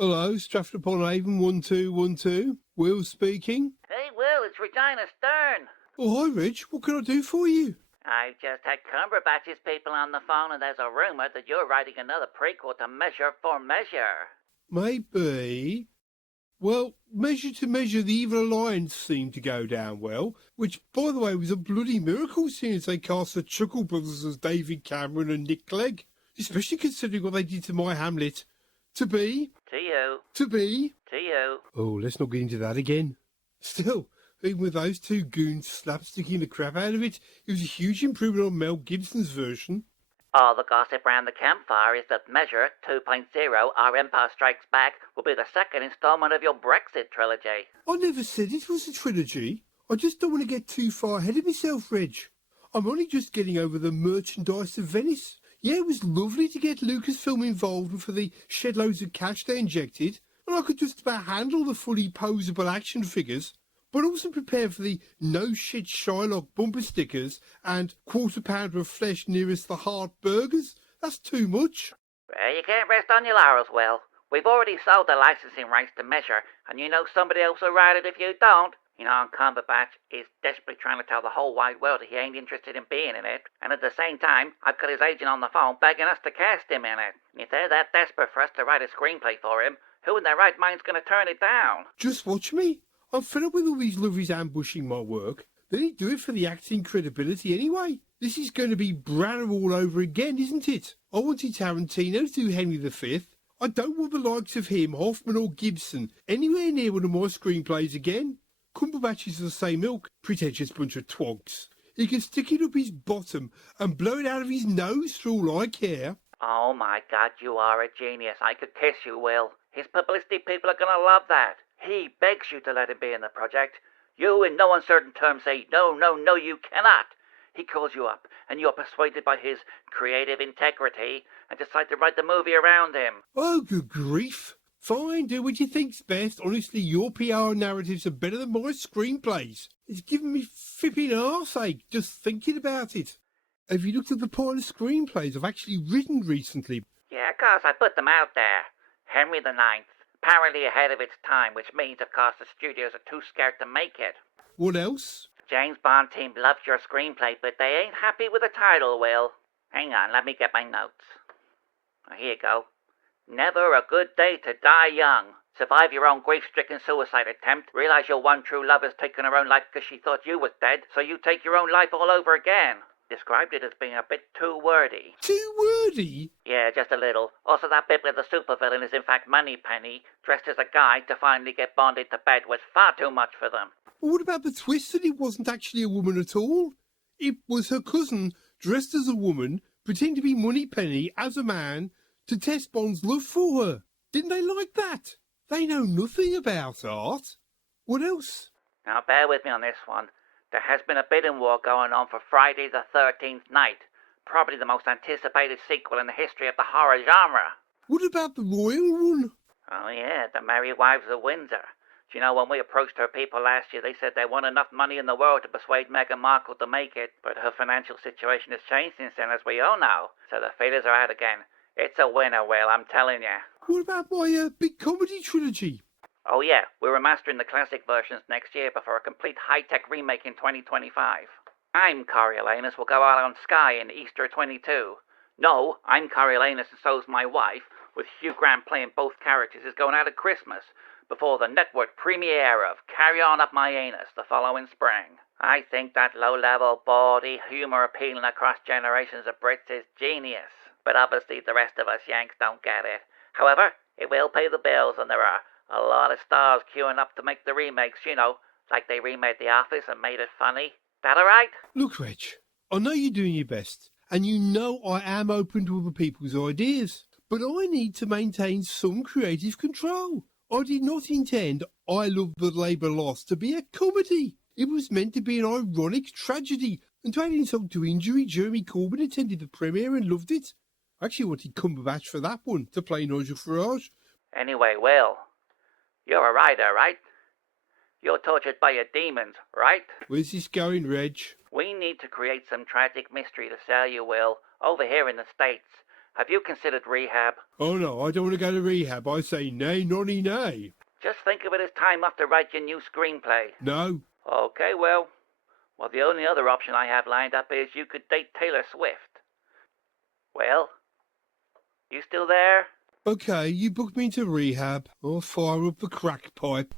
Hello, Stratford-upon-Avon 1212. Will speaking. Hey, Will, it's Regina Stern. Oh, hi, Reg. What can I do for you? I just had Cumberbatch's people on the phone, and there's a rumor that you're writing another prequel to Measure for Measure. Maybe. Well, Measure to Measure, the Evil Alliance seemed to go down well, which, by the way, was a bloody miracle seeing as they cast the Chuckle Brothers as David Cameron and Nick Clegg, especially considering what they did to my Hamlet. To be. To you. To be. To you. Oh, let's not get into that again. Still, even with those two goons slapsticking the crap out of it, it was a huge improvement on Mel Gibson's version. All the gossip around the campfire is that Measure 2.0, Our Empire Strikes Back, will be the second installment of your Brexit trilogy. I never said it was a trilogy. I just don't want to get too far ahead of myself, Reg. I'm only just getting over the merchandise of Venice. Yeah, it was lovely to get Lucasfilm involved and for the shed loads of cash they injected, and I could just about handle the fully posable action figures, but also prepare for the no-shit Shylock bumper stickers and quarter-pounder of flesh nearest the heart burgers. That's too much. Well, you can't rest on your laurels, Will. We've already sold the licensing rights to Measure, and you know somebody else will write it if you don't. You know, Cumberbatch is desperately trying to tell the whole wide world that he ain't interested in being in it. And at the same time, I've got his agent on the phone begging us to cast him in it. And if they're that desperate for us to write a screenplay for him, who in their right mind's going to turn it down? Just watch me. I'm fed up with all these lovies ambushing my work. They didn't do it for the acting credibility anyway. This is going to be Branagh all over again, isn't it? I wanted Tarantino to do Henry V. I don't want the likes of him, Hoffman or Gibson, anywhere near one of my screenplays again. Cumberbatch is the same ilk, pretentious bunch of twonks. He can stick it up his bottom and blow it out of his nose for all I care. Oh my God, you are a genius. I could kiss you, Will. His publicity people are going to love that. He begs you to let him be in the project. You, in no uncertain terms, say, no, no, no, you cannot. He calls you up, and you're persuaded by his creative integrity, and decide to write the movie around him. Oh, good grief. Fine, do what you think's best. Honestly, your PR narratives are better than my screenplays. It's giving me flipping arseache just thinking about it. Have you looked at the pile of screenplays I've actually written recently? Yeah, of course, I put them out there. Henry the Ninth, apparently ahead of its time, which means, of course, the studios are too scared to make it. What else? James Bond team loves your screenplay, but they ain't happy with the title, Will. Hang on, let me get my notes. Oh, here you go. Never a good day to die young. Survive your own grief-stricken suicide attempt. Realize your one true love has taken her own life because she thought you was dead, so you take your own life all over again. Described it as being a bit too wordy. Too wordy? Yeah, just a little. Also, that bit where the supervillain is in fact Moneypenny, dressed as a guy to finally get Bond into bed, was far too much for them. Well, what about the twist that it wasn't actually a woman at all? It was her cousin, dressed as a woman, pretending to be Moneypenny as a man, to test Bond's love for her. Didn't they like that? They know nothing about art. What else? Now, bear with me on this one. There has been a bidding war going on for Friday the 13th Night, probably the most anticipated sequel in the history of the horror genre. What about the royal one? Oh yeah, The Merry Wives of Windsor. Do you know, when we approached her people last year, they said they want enough money in the world to persuade Meghan Markle to make it, but her financial situation has changed since then, as we all know, so the feelers are out again. It's a winner, Will, I'm telling you. What about my big comedy trilogy? Oh yeah, we're remastering the classic versions next year before a complete high-tech remake in 2025. I'm Coriolanus will go out on Sky in Easter 22. No, I'm Coriolanus and so's my wife, with Hugh Grant playing both characters, is going out at Christmas, before the network premiere of Carry On Up My Anus the following spring. I think that low-level, bawdy humour appealing across generations of Brits is genius. But obviously the rest of us Yanks don't get it. However, it will pay the bills, and there are a lot of stars queuing up to make the remakes, you know, like they remade The Office and made it funny. That alright? Look, Reg, I know you're doing your best, and you know I am open to other people's ideas, but I need to maintain some creative control. I did not intend I Love the Labour Lost to be a comedy. It was meant to be an ironic tragedy, and to add insult to injury, Jeremy Corbyn attended the premiere and loved it. I actually wanted Cumberbatch for that one, to play Nigel Farage. Anyway, Will, you're a writer, right? You're tortured by your demons, right? Where's this going, Reg? We need to create some tragic mystery to sell you, Will, over here in the States. Have you considered rehab? Oh no, I don't want to go to rehab. I say nay, nonny, nay. Just think of it as time off to write your new screenplay. No. Okay, well, the only other option I have lined up is you could date Taylor Swift. Well, you still there? Okay, you booked me into rehab. I'll fire up the crack pipe.